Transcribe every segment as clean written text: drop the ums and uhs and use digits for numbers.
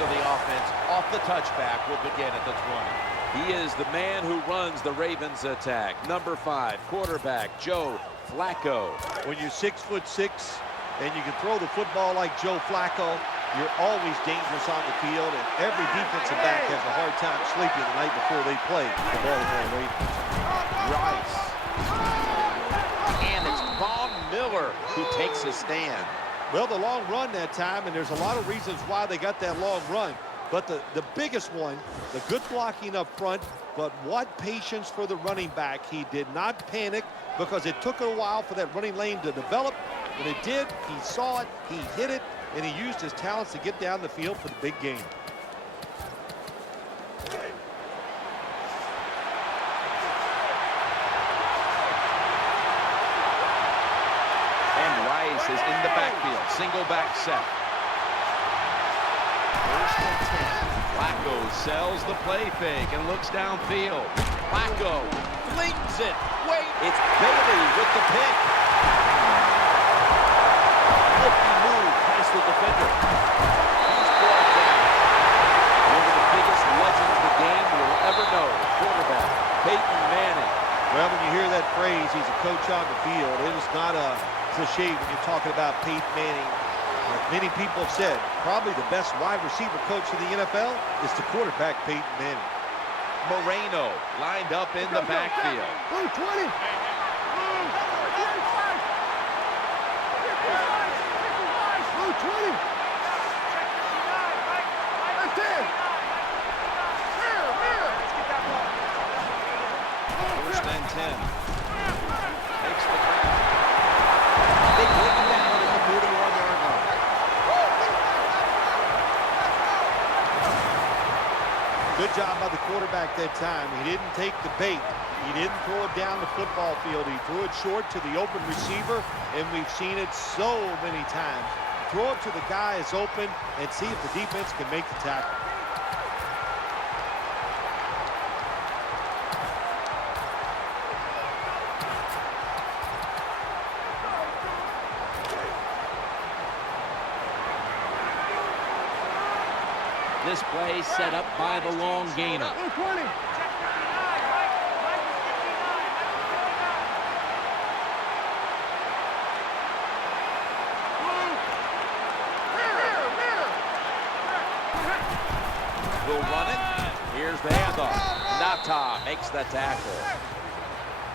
of the offense off the touchback will begin at the 20. He is the man who runs the Ravens attack. Number 5, quarterback Joe Flacco. When you're 6'6" and you can throw the football like Joe Flacco, you're always dangerous on the field, and every defensive back has a hard time sleeping the night before they play the Baltimore Ravens. Rice. And it's Von Miller who takes a stand. Well, the long run that time, and there's a lot of reasons why they got that long run. But the biggest one, the good blocking up front, but what patience for the running back. He did not panic because it took a while for that running lane to develop. When it did, he saw it, he hit it, and he used his talents to get down the field for the big game. Is in the backfield, single back set. First and 10. Flacco sells the play fake and looks downfield. Flacco flings it. Wait, it's Bailey with the pick. Looking move past the defender. He's brought down. One of the biggest legends the game will ever know. Quarterback Peyton Manning. Well, when you hear that phrase, he's a coach on the field. It is not a cliche when you're talking about Peyton Manning. Like many people have said, probably the best wide receiver coach in the NFL is the quarterback Peyton Manning. Moreno lined up in the backfield. 20. First and 10. Takes the ground. They bring him down at the 41-yard line. Good job by the quarterback that time. He didn't take the bait. He didn't throw it down the football field. He threw it short to the open receiver, and we've seen it so many times. Throw it to the guy that's open and see if the defense can make the tackle. This play set up by the long gainer. Will run it. Here's the handoff. Nata makes the tackle.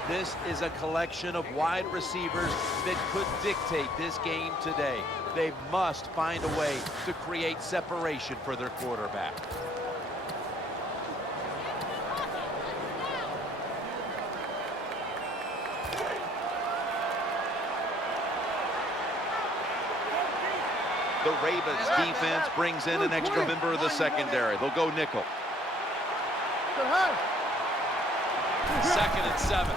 This is a collection of wide receivers that could dictate this game today. They must find a way to create separation for their quarterback. The Ravens defense brings in an extra member of the secondary. They'll go nickel. Second and 7.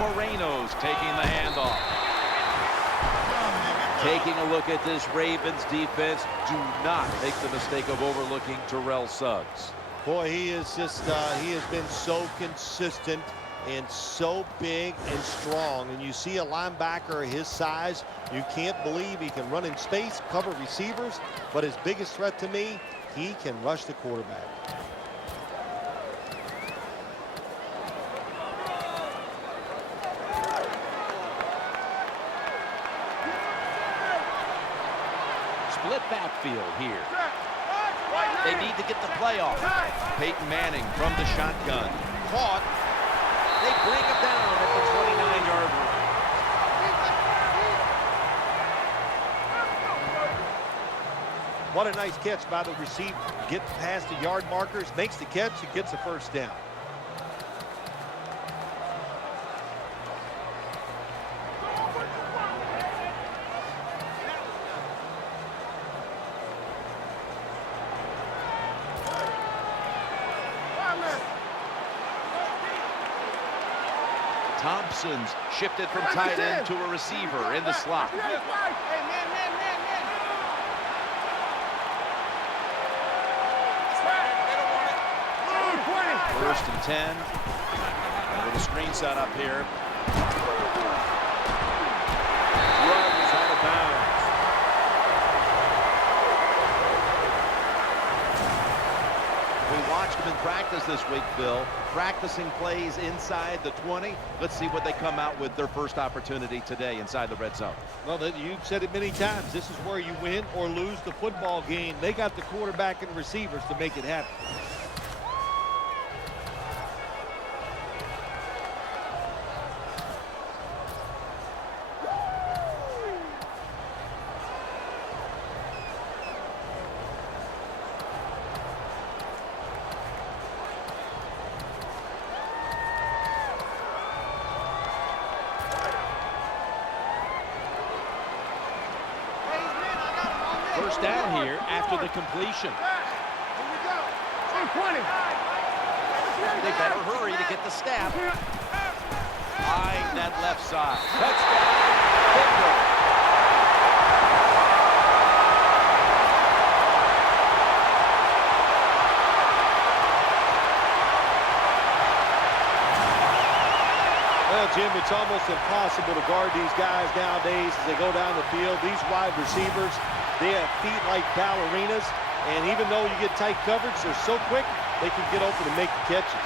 Moreno's taking the handoff. Taking a look at this Ravens defense, do not make the mistake of overlooking Terrell Suggs. Boy, he is just, he has been so consistent and so big and strong. And you see a linebacker his size, you can't believe he can run in space, cover receivers, but his biggest threat to me, he can rush the quarterback. Split backfield here. They need to get the play off. Peyton Manning from the shotgun. Caught. They bring him down at the 29-yard line. What a nice catch by the receiver. Gets past the yard markers, makes the catch, and gets the first down. Thompson's shifted from tight end to a receiver in the slot. First and 10. With a screen set up here. Runs out of bounds. watched them in practice this week, Phil. Practicing plays inside the 20. Let's see what they come out with their first opportunity today inside the red zone. Well, you've said it many times. This is where you win or lose the football game. They got the quarterback and receivers to make it happen. First down here after the completion. They better hurry to get the snap. Eyeing that left side. Touchdown, Denver. Well, Jim, it's almost impossible to guard these guys nowadays as they go down the field. These wide receivers, they have feet like ballerinas, and even though you get tight coverage, they're so quick, they can get open and make the catches.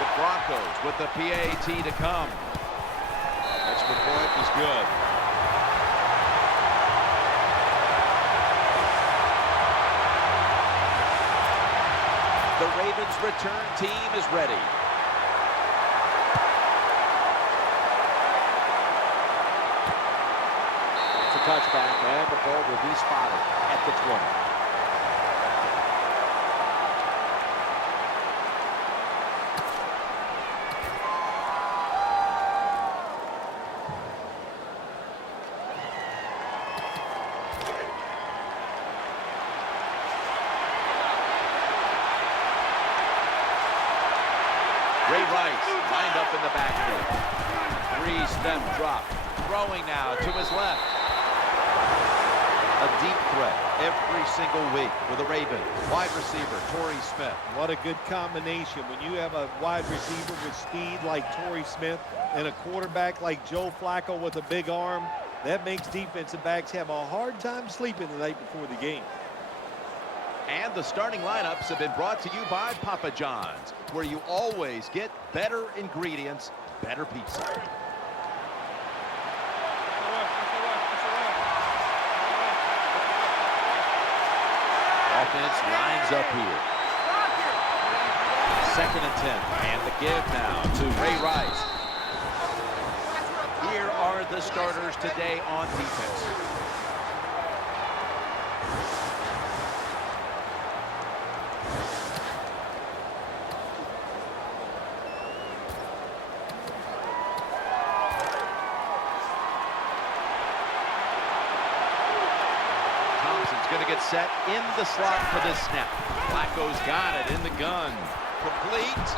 The Broncos with the PAT to come. Extra point is good. The Ravens return team is ready. Touchback, and the ball will be spotted at the 20. Ray Rice lined up in the backfield. Three-step drop. Throwing now to his left. A deep threat every single week with the Ravens. Wide receiver, Torrey Smith. What a good combination. When you have a wide receiver with speed like Torrey Smith and a quarterback like Joe Flacco with a big arm, that makes defensive backs have a hard time sleeping the night before the game. And the starting lineups have been brought to you by Papa John's, where you always get better ingredients, better pizza. Offense lines up here. 2nd and 10. And the give now to Ray Rice. Here are the starters today on defense. Going to get set in the slot for this snap. Flacco's got it in the gun. Complete.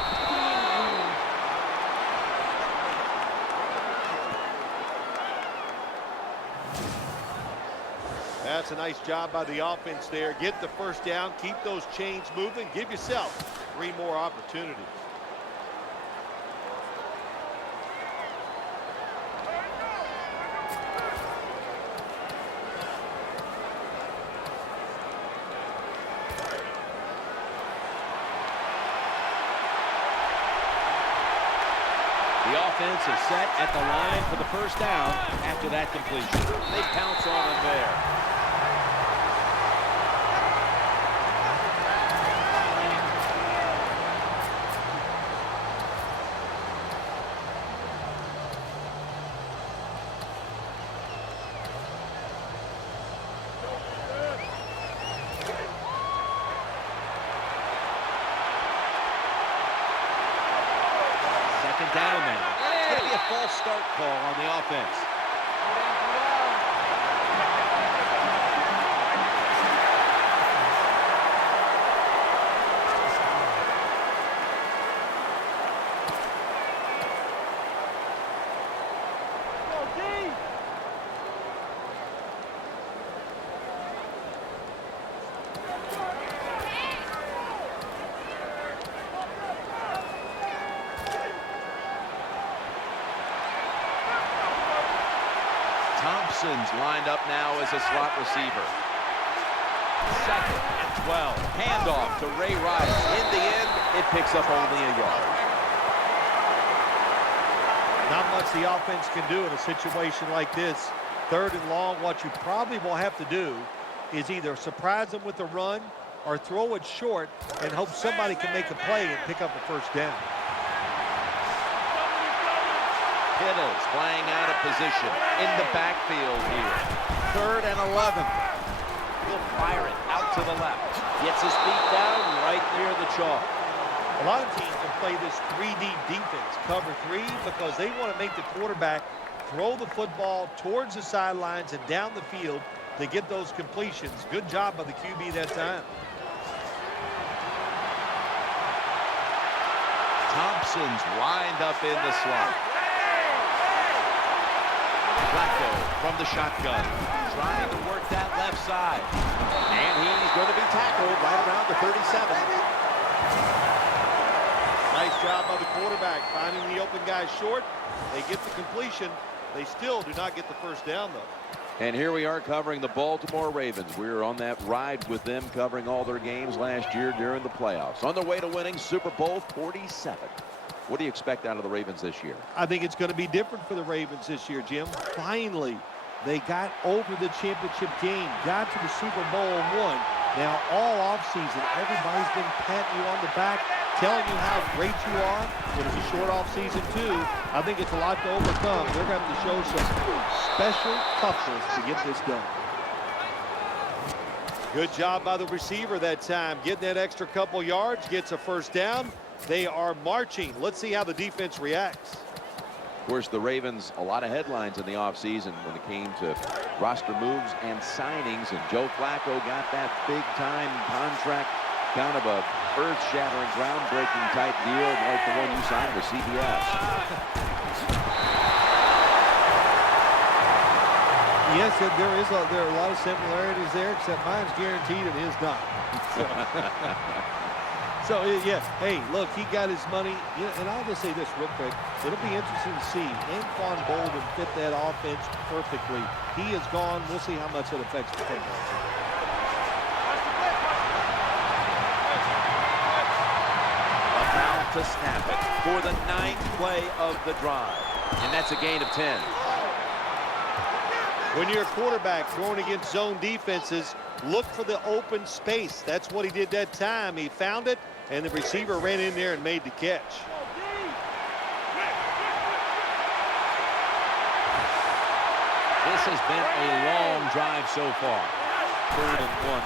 That's a nice job by the offense there. Get the first down, keep those chains moving, give yourself 3 more opportunities. The offense is set at the line for the first down after that completion. They pounce on him there. Down now. It's going to be a false start call on the offense. Thompson's lined up now as a slot receiver. 2nd and well. Handoff to Ray Rice. In the end, it picks up only a yard. Not much the offense can do in a situation like this. 3rd and long, what you probably will have to do is either surprise them with a run or throw it short and hope somebody can make a play and pick up a first down. Kittle's playing out of position in the backfield here. 3rd and 11. He'll fire it out to the left. Gets his feet down right near the chalk. A lot of teams will play this 3 deep defense, cover 3, because they want to make the quarterback throw the football towards the sidelines and down the field to get those completions. Good job by the QB that time. Thompson's lined up in the slot. Flacco from the shotgun, trying to work that left side. And he's going to be tackled right around the 37. Nice job by the quarterback, finding the open guy short. They get the completion. They still do not get the first down, though. And here we are covering the Baltimore Ravens. We were on that ride with them, covering all their games last year during the playoffs. On their way to winning Super Bowl 47. What do you expect out of the Ravens this year? I think it's going to be different for the Ravens this year, Jim. Finally, they got over the championship game, got to the Super Bowl and won. Now, all offseason, everybody's been patting you on the back, telling you how great you are. It was a short offseason, too. I think it's a lot to overcome. They're going to have to show some special toughness to get this done. Good job by the receiver that time. Getting that extra couple yards, gets a first down. They are marching. Let's see how the defense reacts. Of course, the Ravens, a lot of headlines in the offseason when it came to roster moves and signings. And Joe Flacco got that big-time contract, kind of a earth-shattering, groundbreaking type deal like the one you signed with CBS. Yes, there are a lot of similarities there, except mine's guaranteed and his not. So, yeah, hey, look, he got his money. And I'll just say this real quick. It'll be interesting to see. Anquan Boldin fit that offense perfectly. He is gone. We'll see how much it affects the football team. About to snap it for the 9th play of the drive. And that's a gain of 10. When you're a quarterback throwing against zone defenses, look for the open space. That's what he did that time. He found it, and the receiver ran in there and made the catch. This has been a long drive so far. 3rd and 1.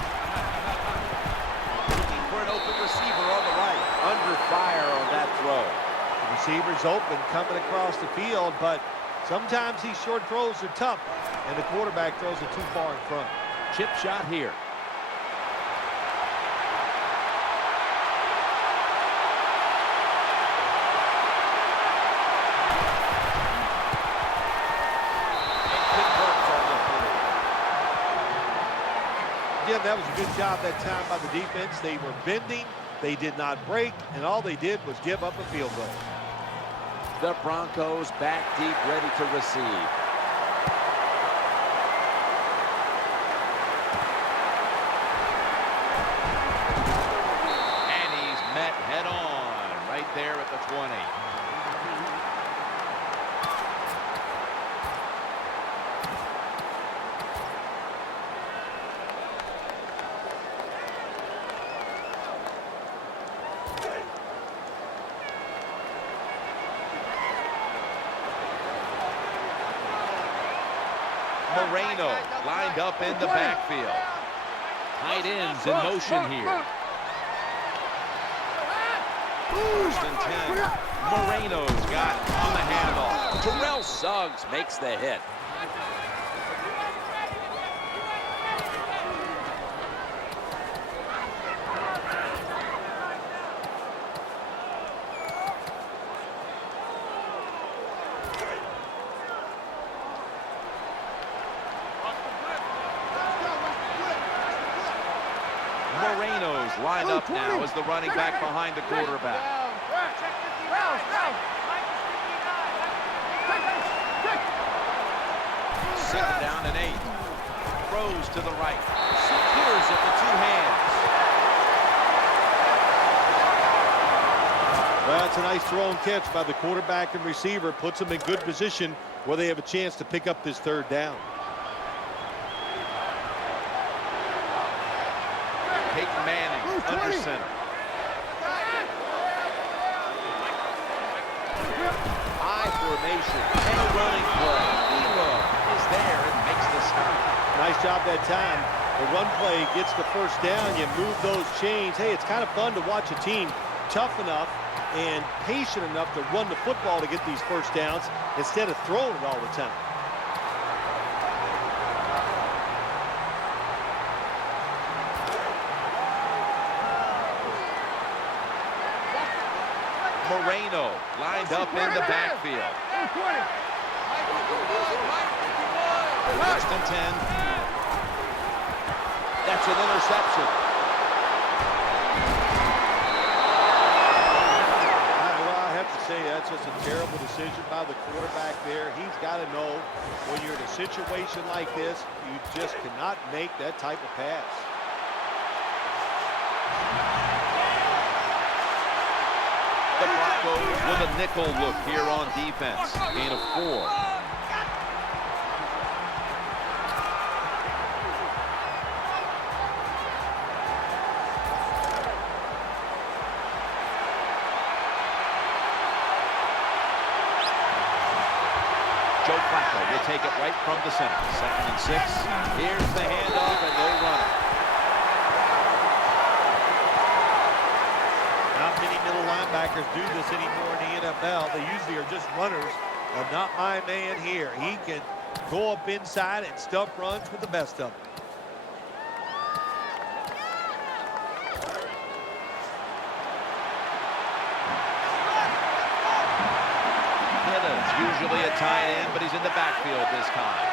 Looking for an open receiver on the right. Under fire on that throw. The receiver's open, coming across the field, but sometimes these short throws are tough, and the quarterback throws it too far in front. Chip shot here. Yeah, that was a good job that time by the defense. They were bending, they did not break, and all they did was give up a field goal. The Broncos back deep, ready to receive. And he's met head on right there at the 20. Moreno lined up in the backfield. Tight ends in motion here. 1st and 10. Moreno's got on the handoff. Terrell Suggs makes the hit. Moreno's lined up now as the running back behind the quarterback. 2nd down and 8. Throws to the right. Secures it with 2 hands. That's a nice throw and catch by the quarterback and receiver. Puts them in good position where they have a chance to pick up this third down. Peyton Manning under center. High formation and a running play. Elam is there and makes the stop. Nice job that time. The run play gets the first down. You move those chains. Hey, it's kind of fun to watch a team tough enough and patient enough to run the football to get these first downs instead of throwing it all the time. Moreno lined up in the backfield. First and 10. That's an interception. Well, I have to say that's just a terrible decision by the quarterback there. He's got to know when you're in a situation like this, you just cannot make that type of pass. The Broncos with a nickel look here on defense. Gain of 4. Joe Flacco will take it right from the center. 2nd and 6. Here's the handoff and no running. Not many middle linebackers do this anymore in the NFL. They usually are just runners, but not my man here. He can go up inside and stuff runs with the best of them. Usually a tight end, but he's in the backfield this time.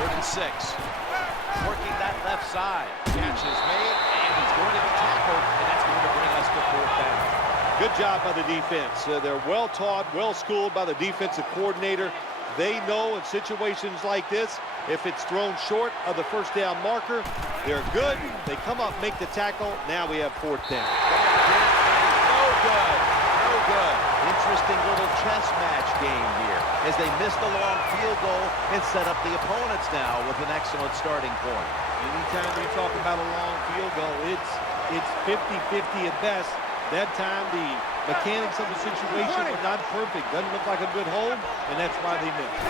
3rd and 6. Working that left side. Catch is made, and he's going to be tackled, and that's going to bring us to 4th down. Good job by the defense. They're well taught, well schooled by the defensive coordinator. They know in situations like this, if it's thrown short of the first down marker, they're good. They come up, make the tackle. Now we have 4th down. No good. No good. Interesting little chess match game here as they miss the long field goal and set up the opponents now with an excellent starting point. Anytime you talk about a long field goal, it's 50-50 at best. That time the mechanics of the situation were not perfect. Doesn't look like a good hold, and that's why they missed.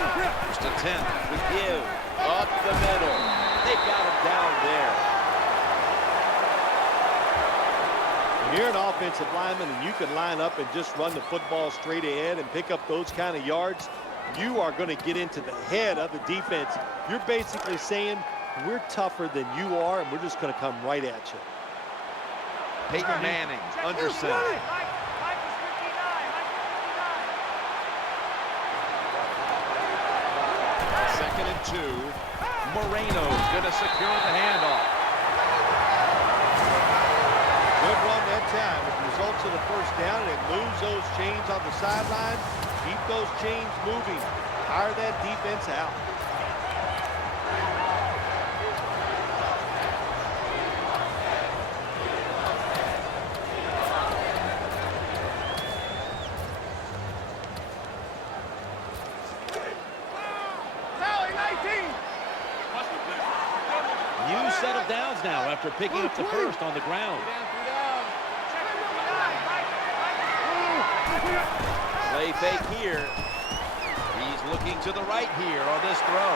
First and 10. The give up the middle. They got him down there. You're an offensive lineman and you can line up and just run the football straight ahead and pick up those kind of yards. You are going to get into the head of the defense. You're basically saying, we're tougher than you are, and we're just going to come right at you. Peyton Manning under center. Second and 2. Moreno's going to secure the handoff. Good run that time. It results in the first down, and it moves those chains on the sideline. Keep those chains moving. Tire that defense out. New set of downs now after picking up the first on the ground. Play fake here. He's looking to the right here on this throw.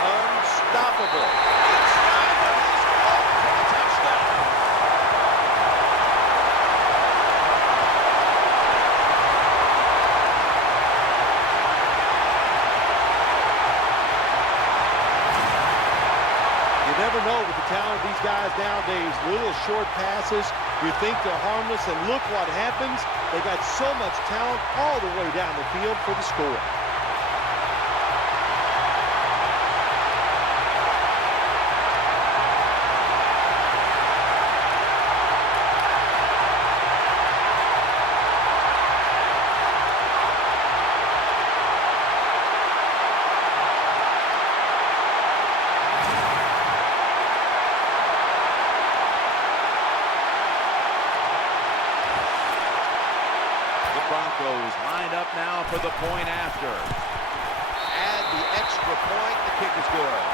Unstoppable. Touchdown. You never know with the talent of these guys nowadays. Little short passes. You think they're harmless, and look what happens. They got so much talent all the way down the field for the score. Flacco's lined up now for the point after. Add the extra point. The kick is good.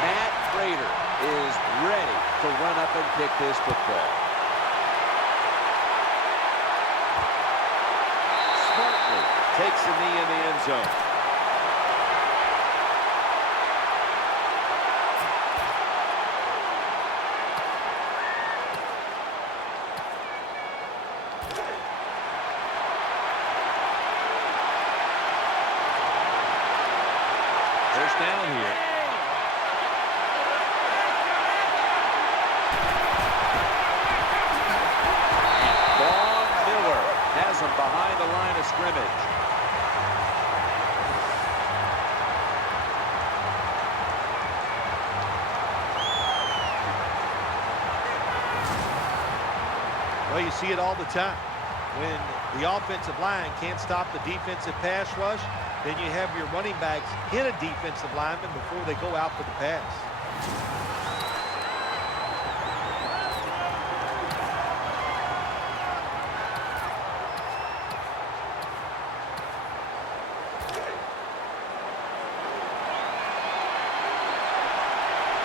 Matt Prater is ready to run up and kick this football. Smartly takes a knee in the end zone. First down here. Vaughn Miller has him behind the line of scrimmage. Well, you see it all the time. When the offensive line can't stop the defensive pass rush, then you have your running backs hit a defensive lineman before they go out for the pass.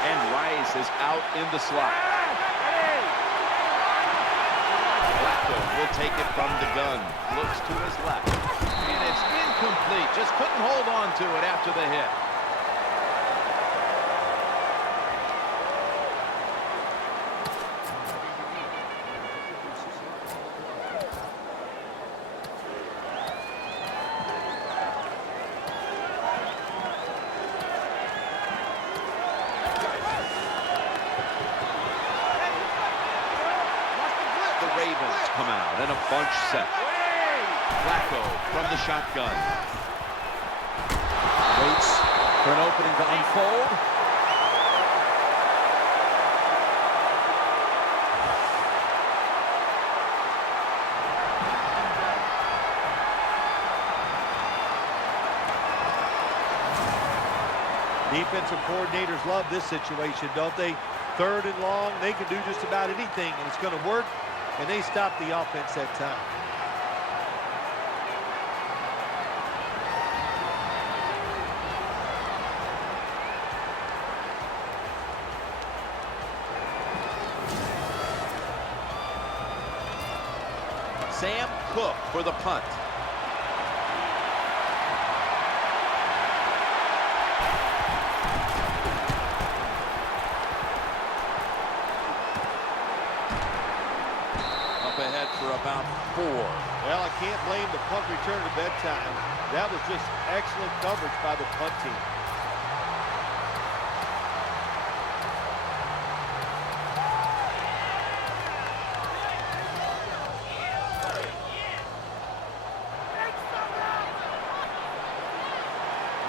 And Rice is out in the slot. Flacco will take it from the gun. Looks to his left. And it's incomplete. Just couldn't hold on to it after the hit. The Ravens come out in a bunch set. Flacco from the shotgun. Waits for an opening to unfold. Defensive coordinators love this situation, don't they? Third and long, they can do just about anything, and it's going to work, and they stop the offense that time. Sam Cook for the punt. Up ahead for about 4. Well, I can't blame the punt return at that time. That was just excellent coverage by the punt team.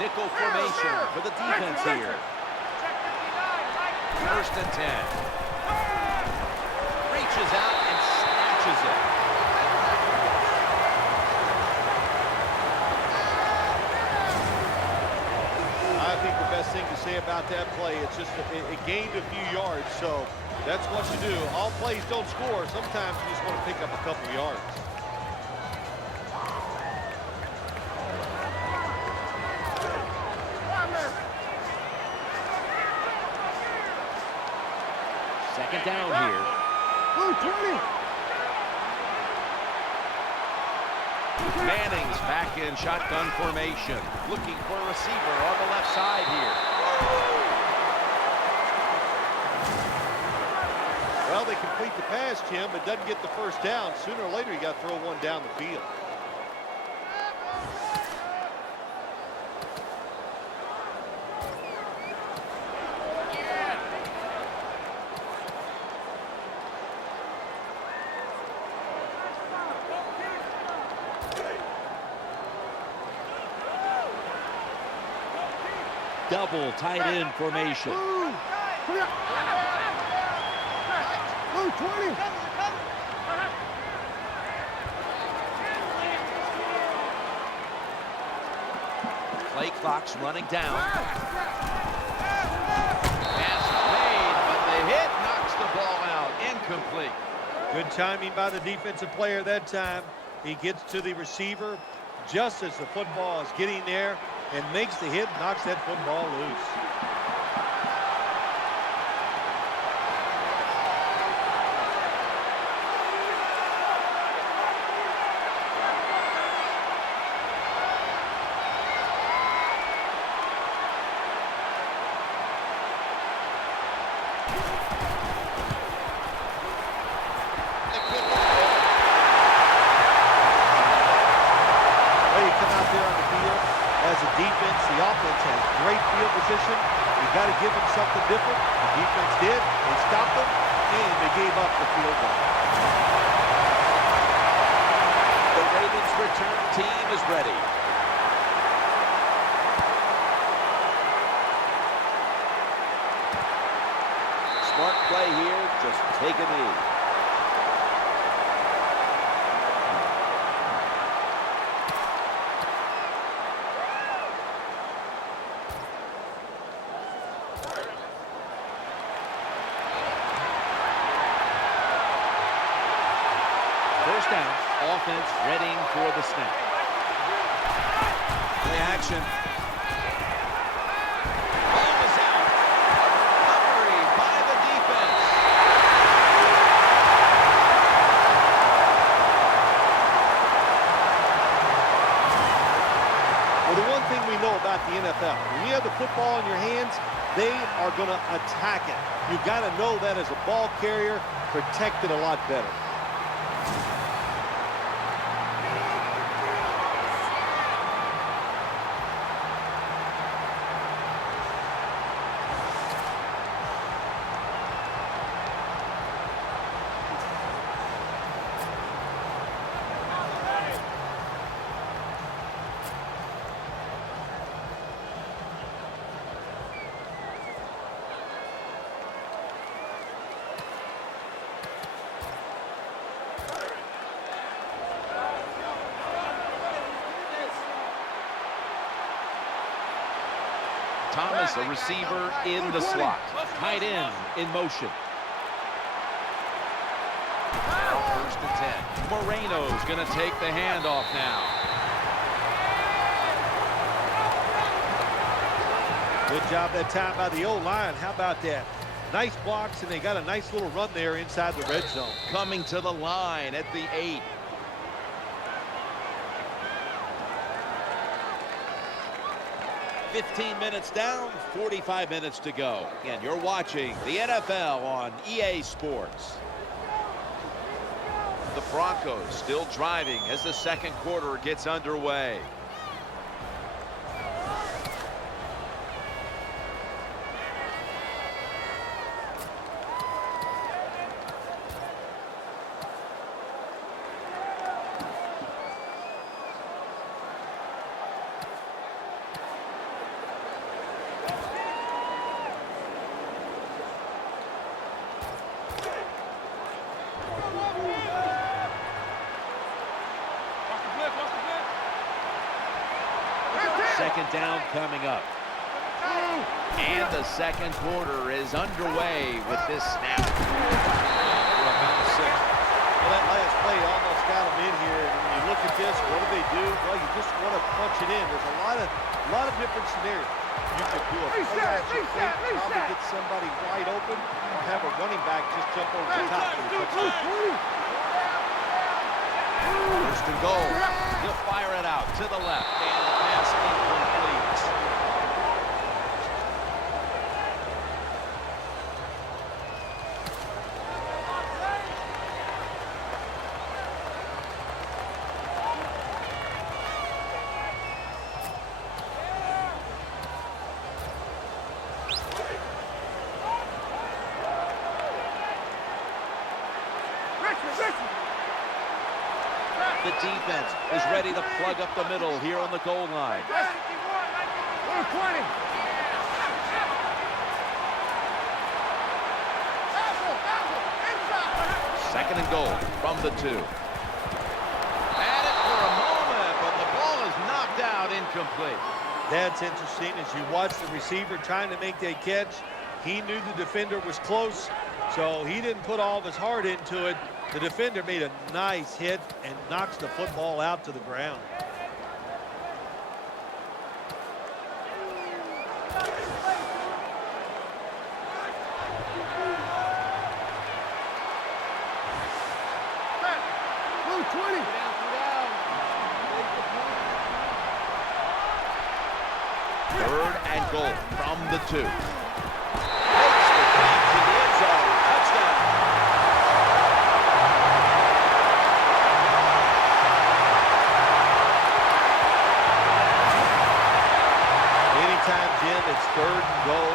Nickel formation for the defense here. First and 10. Reaches out and snatches it. I think the best thing to say about that play, it's just it gained a few yards, so that's what you do. All plays don't score. Sometimes you just want to pick up a couple yards. Second down here. Manning's back in shotgun formation. Looking for a receiver on the left side here. Well, they complete the pass, Jim, but doesn't get the first down. Sooner or later, you got to throw one down the field. Double tight end formation. Play clock's running down. Pass incomplete. Good timing by the defensive player that time. He gets to the receiver just as the football is getting there and makes the hit, knocks that football loose. Defense, the offense has great field position. You got to give them something different. The defense did. They stopped them, and they gave up the field goal. The Ravens return team is ready. Smart play here. Just take a knee. First down, offense readying for the snap. Play action. Ball is out. Recovery by the defense. Well, the one thing we know about the NFL, when you have the football in your hands, they are going to attack it. You got to know that as a ball carrier, protect it a lot better. Thomas, a receiver in the slot. Tight end in motion. Now 1st and 10. Moreno's going to take the handoff now. Good job that time by the O-line. How about that? Nice blocks, and they got a nice little run there inside the red zone. Coming to the line at the 8. $15 minutes down, 45 minutes to go. And you're watching the NFL on EA Sports. The Broncos still driving as the second quarter gets underway. Second down coming up. And the second quarter is underway with this snap. About 6. Well, that last play almost got them in here. And when you look at this, what do? Well, you just want to punch it in. There's a lot of different scenarios. You could do a play action fake, probably get somebody wide open, or have a running back just jump over the top for the touchdown. 1st and goal. He'll fire it out to the left. And the pass incomplete. The defense is ready to plug up the middle here on the goal line. 2nd and goal from the 2. Had it for a moment, but the ball is knocked out incomplete. That's interesting. As you watch the receiver trying to make that catch, he knew the defender was close. So he didn't put all of his heart into it. The defender made a nice hit and knocks the football out to the ground. Third and goal from the 2. Takes the catch in the end zone. Touchdown. Anytime, Jim, it's third and goal,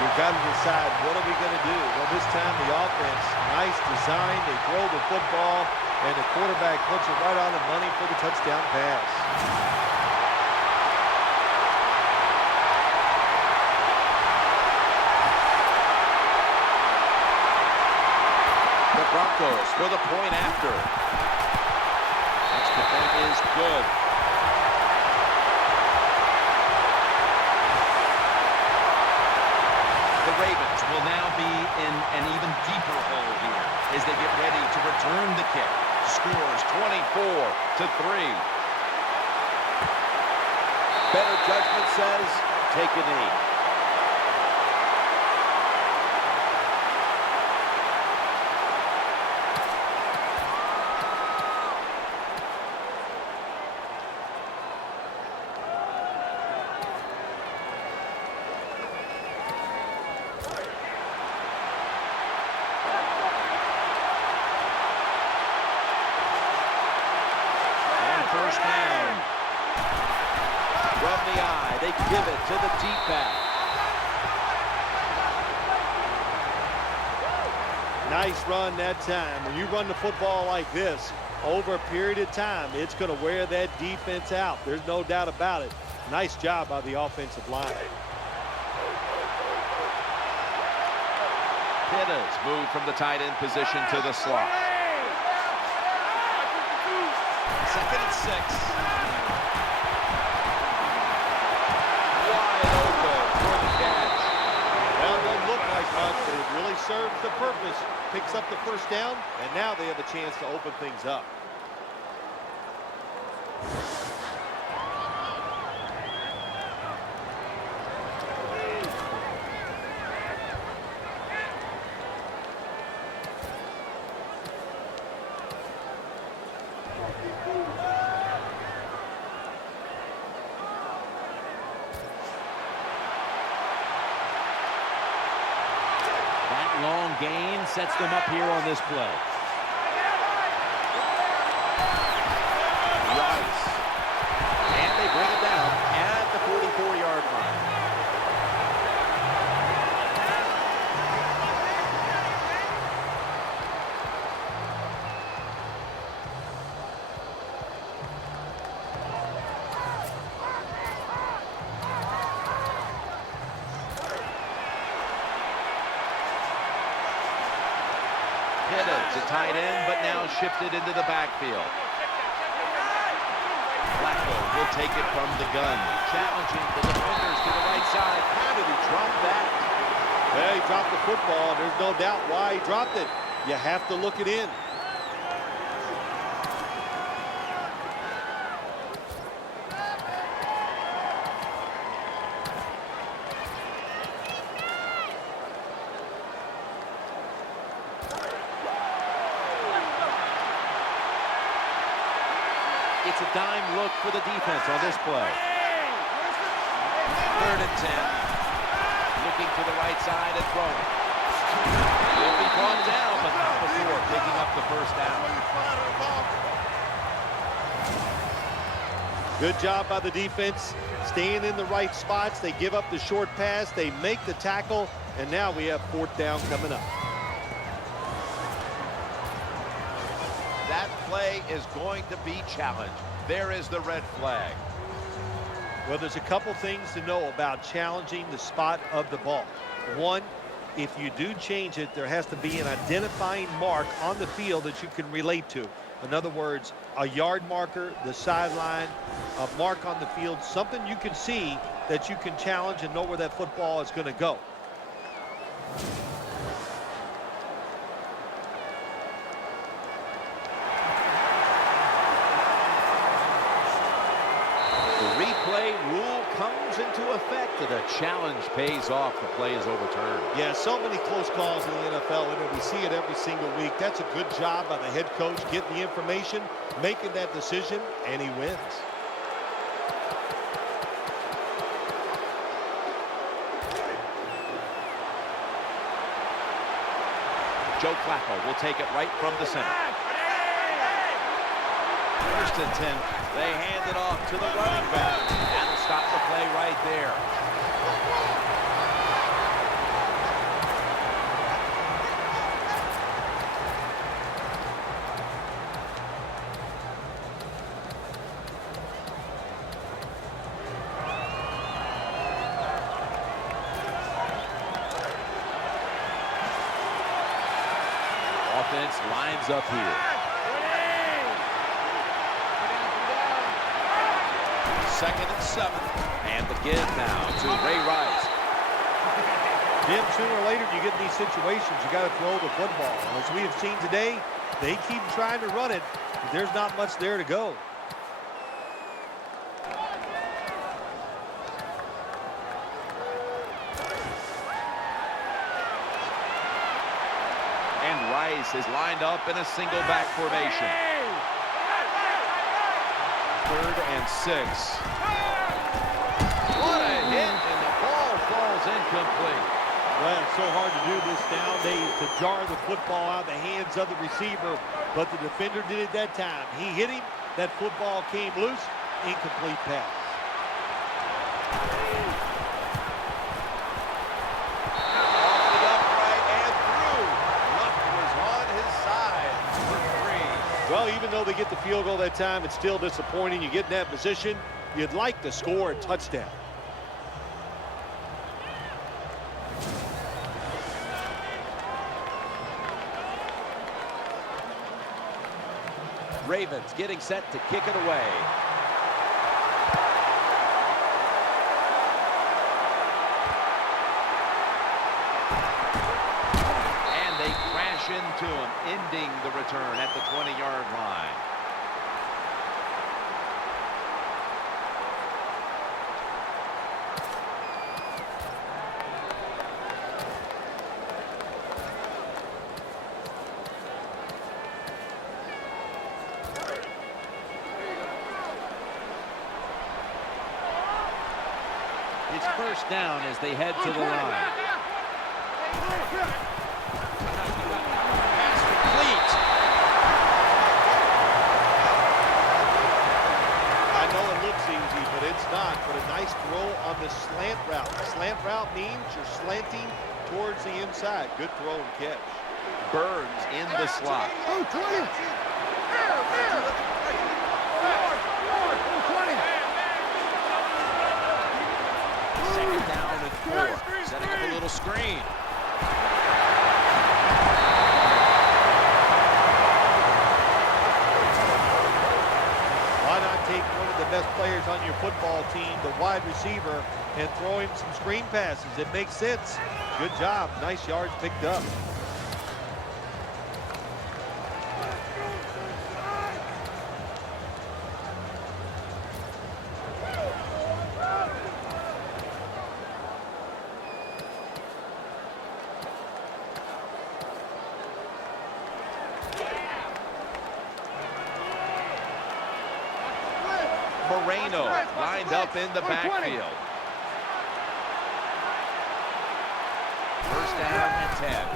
you've got to decide, what are we going to do? Well, this time the offense, nice design. They throw the football, and the quarterback puts it right on the money for the touchdown pass. Broncos for the point after. Extra point is good. The Ravens will now be in an even deeper hole here as they get ready to return the kick. Scores 24-3. Better judgment says take a knee. First down. From the eye, they give it to the deep back. Nice run that time. When you run the football like this, over a period of time, it's going to wear that defense out. There's no doubt about it. Nice job by the offensive line. Pettis moved from the tight end position to the slot. 2nd and 6. Wide open for the catch. Well, it doesn't look like much, but it really serves the purpose. Picks up the first down, and now they have a chance to open things up. Long gain sets them up here on this play. Rice. And they bring it down at the 44-yard line. Pettis, a tight end, but now shifted into the backfield. Flacco will take it from the gun. Challenging the defenders to the right side. How did he drop that? Well, he dropped the football. There's no doubt why he dropped it. You have to look it in. It's a dime look for the defense on this play. 3rd and 10. Looking to the right side and throwing. Will be brought down, but not before picking up the first down. Good job by the defense, staying in the right spots. They give up the short pass. They make the tackle, and now we have 4th down coming up. That play is going to be challenged. There is the red flag. Well, there's a couple things to know about challenging the spot of the ball. One, if you do change it, there has to be an identifying mark on the field that you can relate to. In other words, a yard marker, the sideline, a mark on the field, something you can see that you can challenge and know where that football is going to go. replay rule comes into effect. The challenge pays off. The play is overturned. Yeah, so many close calls in the NFL, and we see it every single week. That's a good job by the head coach getting the information, making that decision, and he wins. Joe Flacco will take it right from the center. First and 10. They hand it off to the running back. That'll stop the play right there. Offense lines up here. Second and 7. And the give now to Ray Rice. Jim, sooner or later you get in these situations, you got to throw the football. As we have seen today, they keep trying to run it, but there's not much there to go. And Rice is lined up in a single back formation. 3rd and 6. What a hit, and the ball falls incomplete. Well, it's so hard to do this nowadays, to jar the football out of the hands of the receiver, but the defender did it that time. He hit him, that football came loose, incomplete pass. Off the upright and through. Luck was on his side for 3. Well, even though they get the field goal that time, it's still disappointing. You get in that position, you'd like to score a touchdown. Ravens getting set to kick it away. And they crash into him, ending the return at the 20-yard line. It's first down as they head to the line. Pass complete. I know it looks easy, but it's not. But a nice throw on the slant route. Slant route means you're slanting towards the inside. Good throw and catch. Burns in the slot. Second down and 4. Setting up a little screen. Why not take one of the best players on your football team, the wide receiver, and throw him some screen passes? It makes sense. Good job. Nice yards picked up. Moreno lined up in the backfield. First down and 10.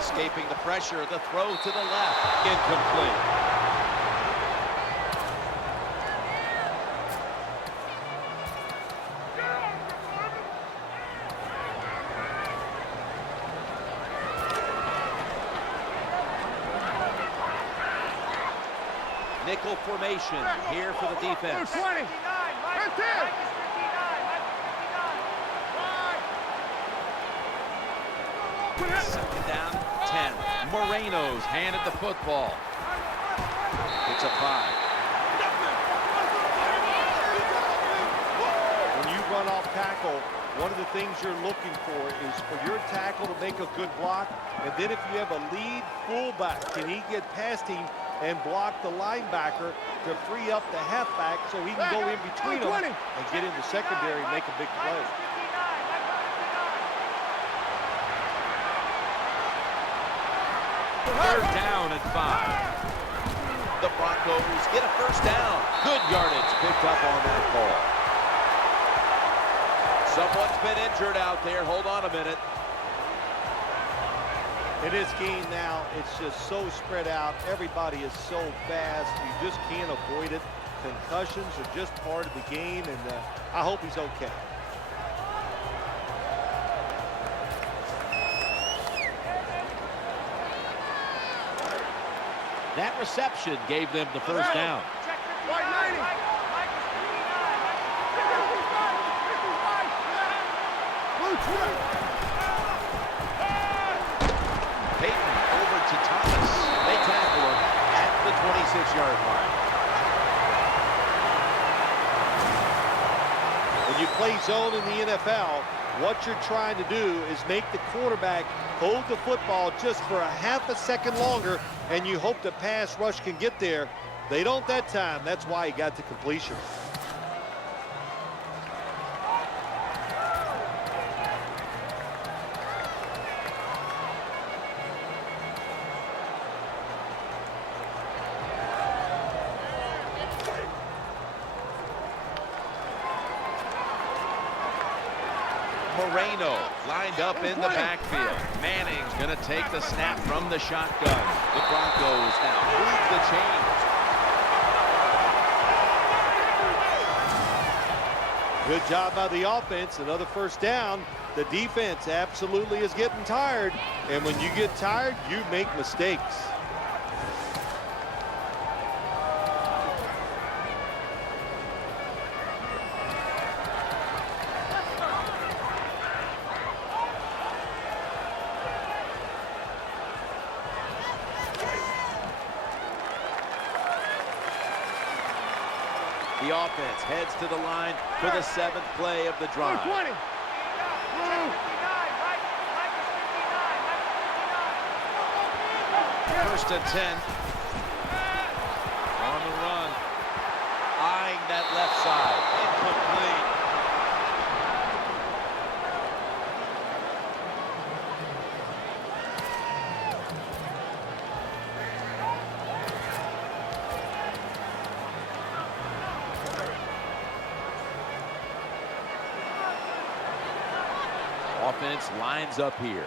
Escaping the pressure, the throw to the left. Incomplete. Nickel formation here for the defense. Second down, 10. Moreno's handed the football. It's a 5. When you run off tackle, one of the things you're looking for is for your tackle to make a good block, and then if you have a lead fullback, can he get past him and block the linebacker to free up the halfback so he can go in between them and get in the secondary and make a big play. Third down at 5. The Broncos get a first down. Good yardage picked up on that call. Someone's been injured out there. Hold on a minute. In this game now, it's just so spread out. Everybody is so fast. You just can't avoid it. Concussions are just part of the game, and I hope he's okay. That reception gave them the first down. Peyton over to Thomas. They tackle him at the 26-yard line. When you play zone in the NFL, what you're trying to do is make the quarterback hold the football just for a half a second longer, and you hope the pass rush can get there. They don't that time. That's why he got the completion. Moreno lined up in the backfield. Manning's going to take the snap from the shotgun. The Broncos now move the chains. Good job by the offense. Another first down. The defense absolutely is getting tired. And when you get tired, you make mistakes. The offense heads to the line for the 7th play of the drive. First and 10. On the run. Eyeing that left side. Incomplete. Offense lines up here.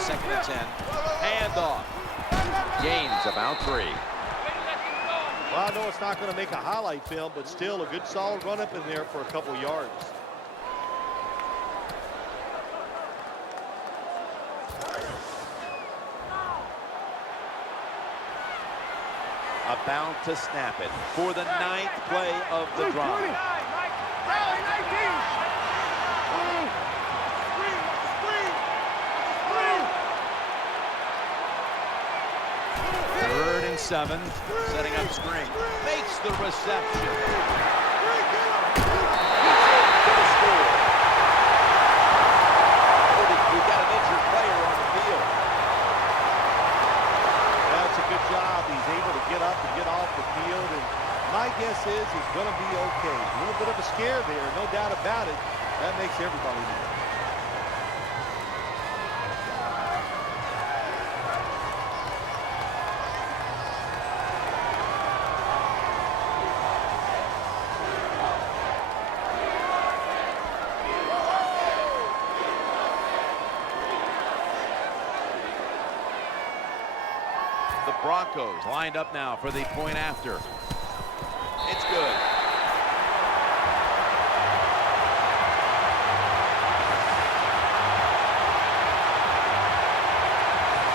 Second and 10. Handoff. Gains about 3. Well, I know it's not going to make a highlight film, but still a good solid run up in there for a couple yards. About to snap it for the 9th play of the drive. Third and 7, setting up screen. Makes the reception. We've got an injured player on the field. That's a good job. He's able to get up and get off the field, and my guess is he's going to be okay. A little bit of a scare there, no doubt about it. That makes everybody nervous. The Broncos lined up now for the point after. It's good.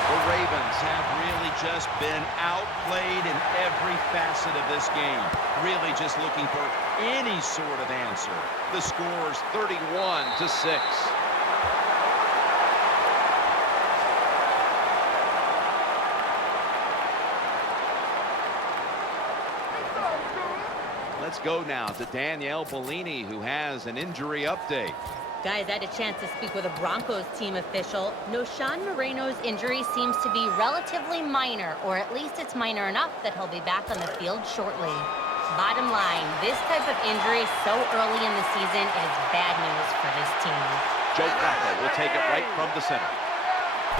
The Ravens have really just been outplayed in every facet of this game. Really just looking for any sort of answer. The score's 31-6. Let's go now to Danielle Bellini, who has an injury update. Guys, I had a chance to speak with a Broncos team official. Noshan Moreno's injury seems to be relatively minor, or at least it's minor enough that he'll be back on the field shortly. Bottom line, this type of injury so early in the season is bad news for this team. Joe Flacco will take it right from the center.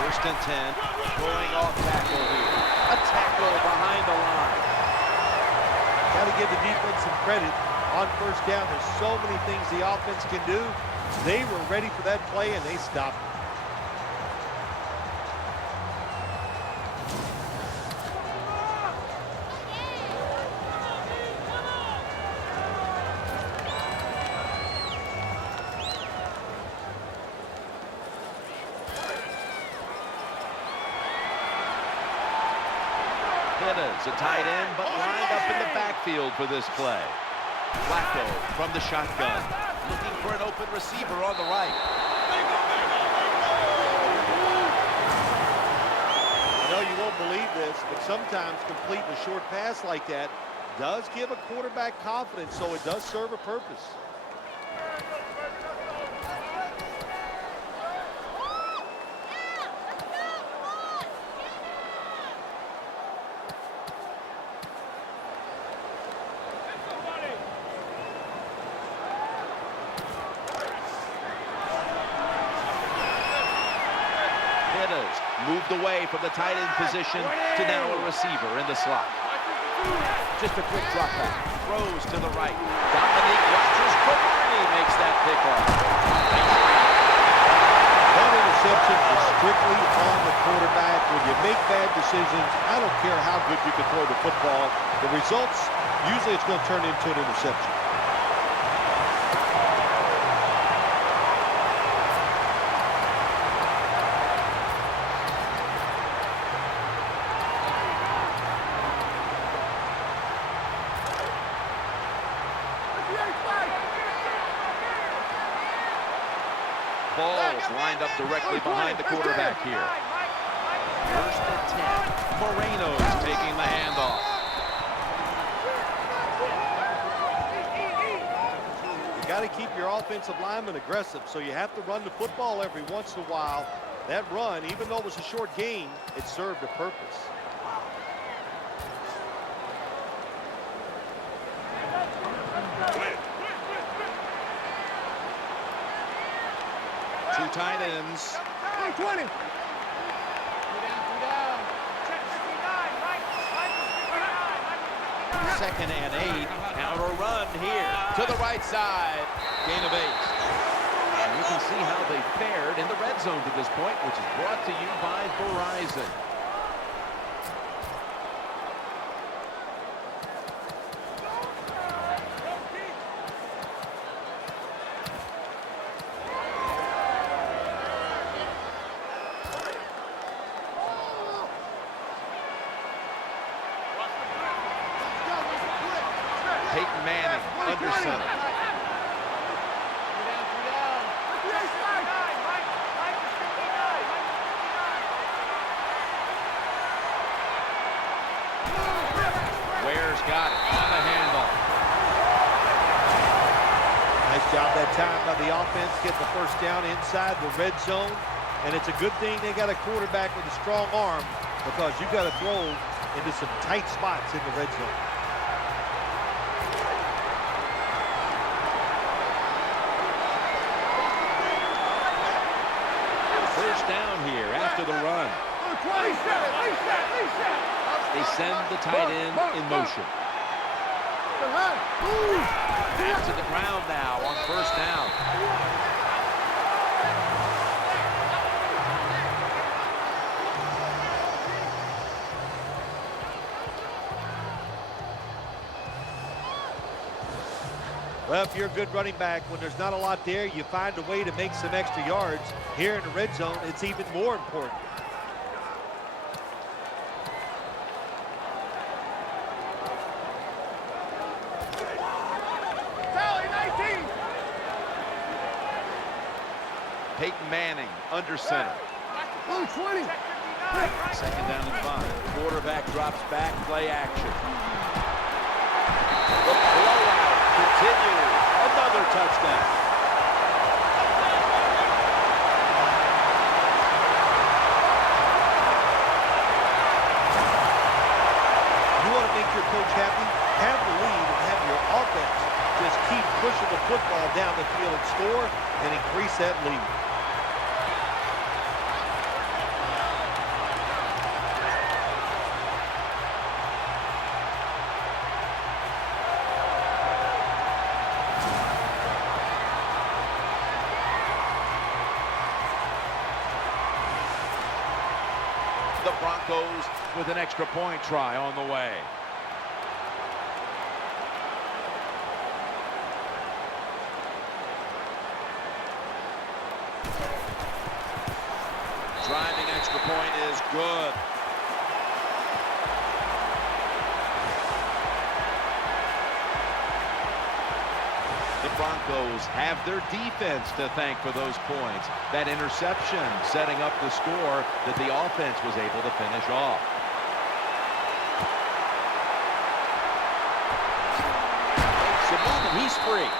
1st and 10, throwing off tackle here. A tackle behind the line. Got to give the defense some credit on 1st down. There's so many things the offense can do. They were ready for that play, and they stopped it. It's a tight end, but lined up in the backfield for this play. Flacco from the shotgun. Looking for an open receiver on the right. I know you won't believe this, but sometimes completing a short pass like that does give a quarterback confidence, so it does serve a purpose. Moved away from the tight end position to now a receiver in the slot. Just a quick drop back. Throws to the right. Dominique Rodgers-Cromartie makes that pickoff. That interception is strictly on the quarterback. When you make bad decisions, I don't care how good you can throw the football. The results, usually it's going to turn into an interception. Ball's lined up directly behind the quarterback here. 1st and 10. Moreno's taking the handoff. You got to keep your offensive lineman aggressive, so you have to run the football every once in a while. That run, even though it was a short gain, it served a purpose. Two tight ends. 20. Second and 8. Counter run here to the right side. Gain of 8. And you can see how they fared in the red zone to this point, which is brought to you by Verizon. Peyton Manning under center. Ware's got it on the handoff. Nice job that time by the offense getting the 1st down inside the red zone. And it's a good thing they got a quarterback with a strong arm, because you got to throw into some tight spots in the red zone. Down here after the run. They send the tight end in motion. Back to the ground now on 1st down. Well, if you're a good running back, when there's not a lot there, you find a way to make some extra yards. Here in the red zone, it's even more important. Peyton Manning under center. 20. 2nd down and 5. Quarterback drops back, play action. The blowout continues. Another touchdown. You want to make your coach happy? Have the lead and have your offense just keep pushing the football down the field and score and increase that lead. The Broncos with an extra point try on the way. Driving extra point is good. The Broncos have their defense to thank for those points. That interception setting up the score that the offense was able to finish off. Makes a move and he's free.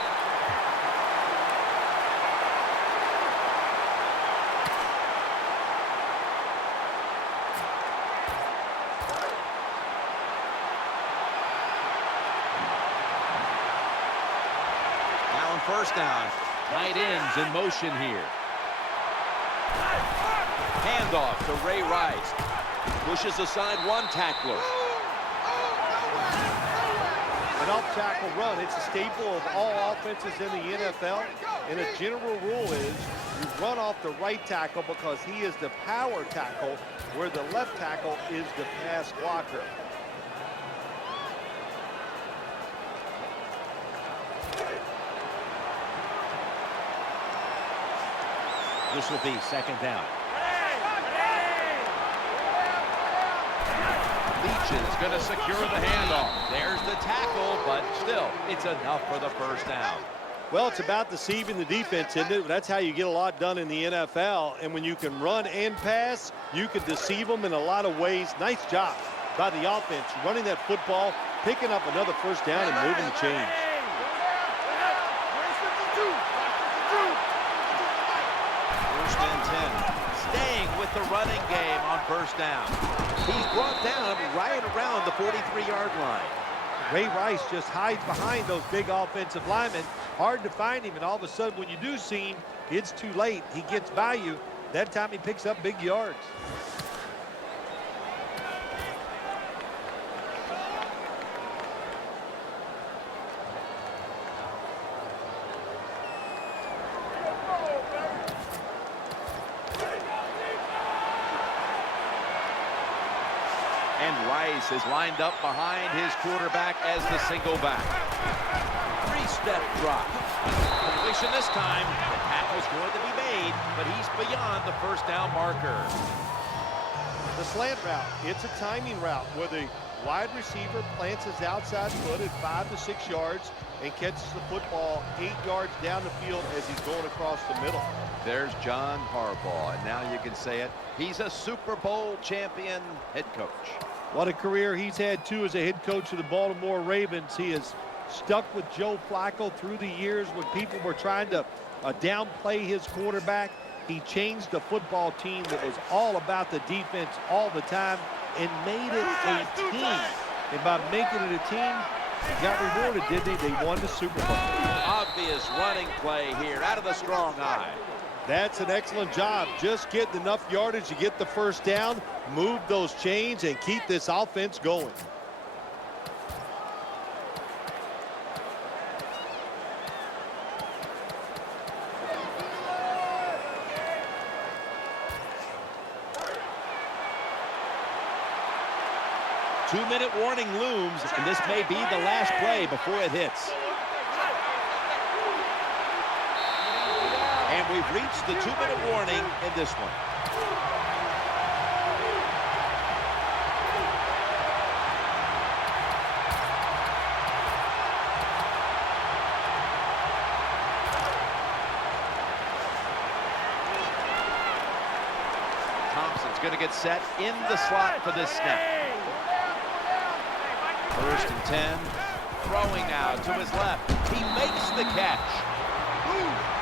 First down. Tight ends in motion here. Handoff to Ray Rice. Pushes aside one tackler. An off-tackle run, it's a staple of all offenses in the NFL. And a general rule is you run off the right tackle because he is the power tackle, where the left tackle is the pass blocker. This will be second down. Leach is going to secure the handoff. There's the tackle, but still, it's enough for the first down. Well, it's about deceiving the defense, isn't it? That's how you get a lot done in the NFL. And when you can run and pass, you can deceive them in a lot of ways. Nice job by the offense, running that football, picking up another first down and moving the chains. Staying with the running game on first down. He's brought down right around the 43-yard line. Ray Rice just hides behind those big offensive linemen. Hard to find him, and all of a sudden when you do see him, it's too late. He gets by you. That time he picks up big yards. And Rice is lined up behind his quarterback as the single back. Three-step drop. Completion this time. The tackle's going to be made, but he's beyond the first down marker. The slant route, it's a timing route where the wide receiver plants his outside foot at 5 to 6 yards and catches the football 8 yards down the field as he's going across the middle. There's John Harbaugh, and now you can say it. He's a Super Bowl champion head coach. What a career he's had, too, as a head coach of the Baltimore Ravens. He has stuck with Joe Flacco through the years when people were trying to downplay his quarterback. He changed the football team that was all about the defense all the time and made it a team. And by making it a team, he got rewarded, didn't he? They won the Super Bowl. Obvious running play here out of the strong eye. That's an excellent job. Just getting enough yardage to get the first down, move those chains, and keep this offense going. Two-minute warning looms, and this may be the last play before it hits. And we've reached the 2-minute warning in this one. Thompson's going to get set in the slot for this snap. First and 10. Throwing now to his left. He makes the catch.